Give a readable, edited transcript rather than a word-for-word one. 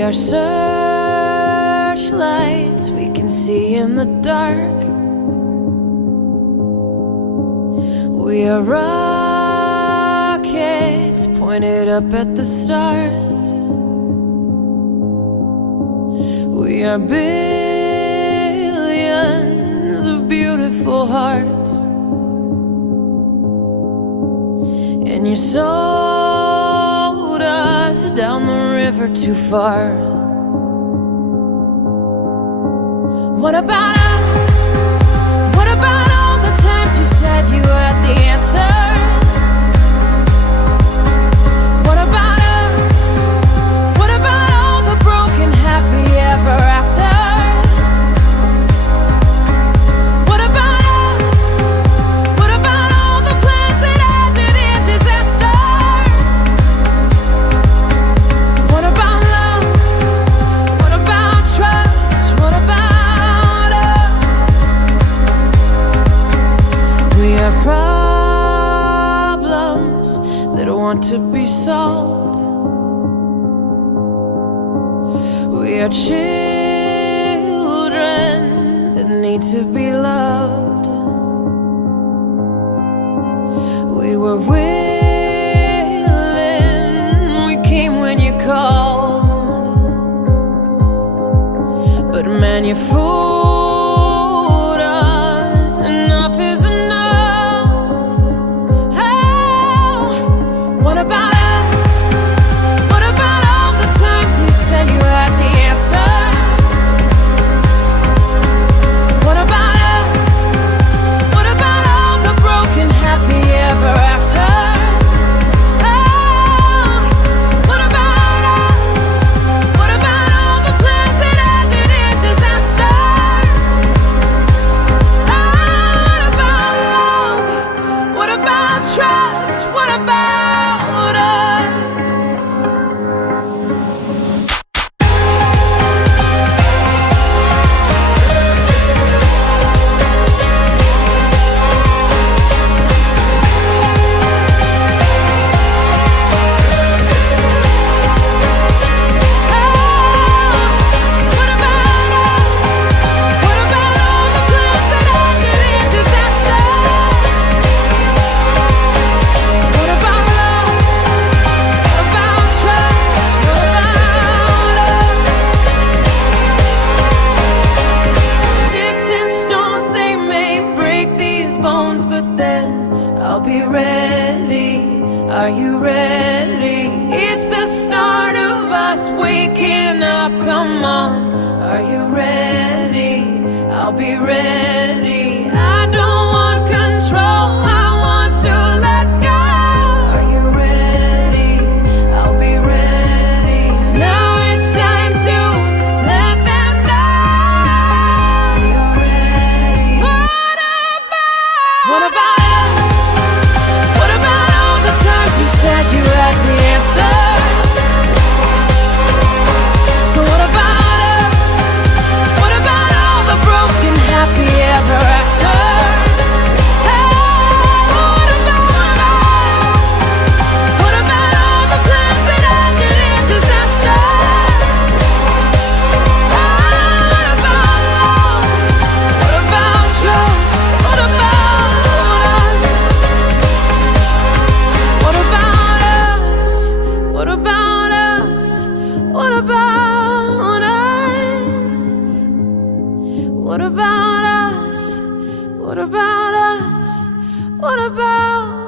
We are searchlights we can see in the dark. We are rockets pointed up at the stars. We are billions of beautiful hearts. And you sold us down the river too far. What about us? What about all the times you said you had the answers? What about us? What about all the broken happy ever afters? What about us? What about all the plans that ended in disaster? What about love? What about trust? What about us? We are problems that want to be solved. We are children that need to be loved. We were willing, we came when you called. But man, you fooled us. Enough is enough. Oh, what about us? What about all the times you said you had the answer? What about us? What about all the broken happy ever after? Oh, what about us? What about all the plans that ended in disaster? Oh, what about love? What about trust? What about us? What about us? What about all the plans that ended in disaster? What about love? What about trust? What about us? Sticks and stones, they may break these bones, but then I'll be ready. Are you ready? It's the start of us waking up. Come on, are you ready? I'll be ready. I don't want control, I want to let go. Are you ready? I'll be ready. 'Cause now it's time to let them know. You're ready. What about us? What about all the times you said you had the answer? So what about us? What about all the broken happy ever afters? Hey, what about us? What about all the plans that ended in disaster? What about love? What about trust? What about us? What about us? What about us? What about us? What about us? What about us? What about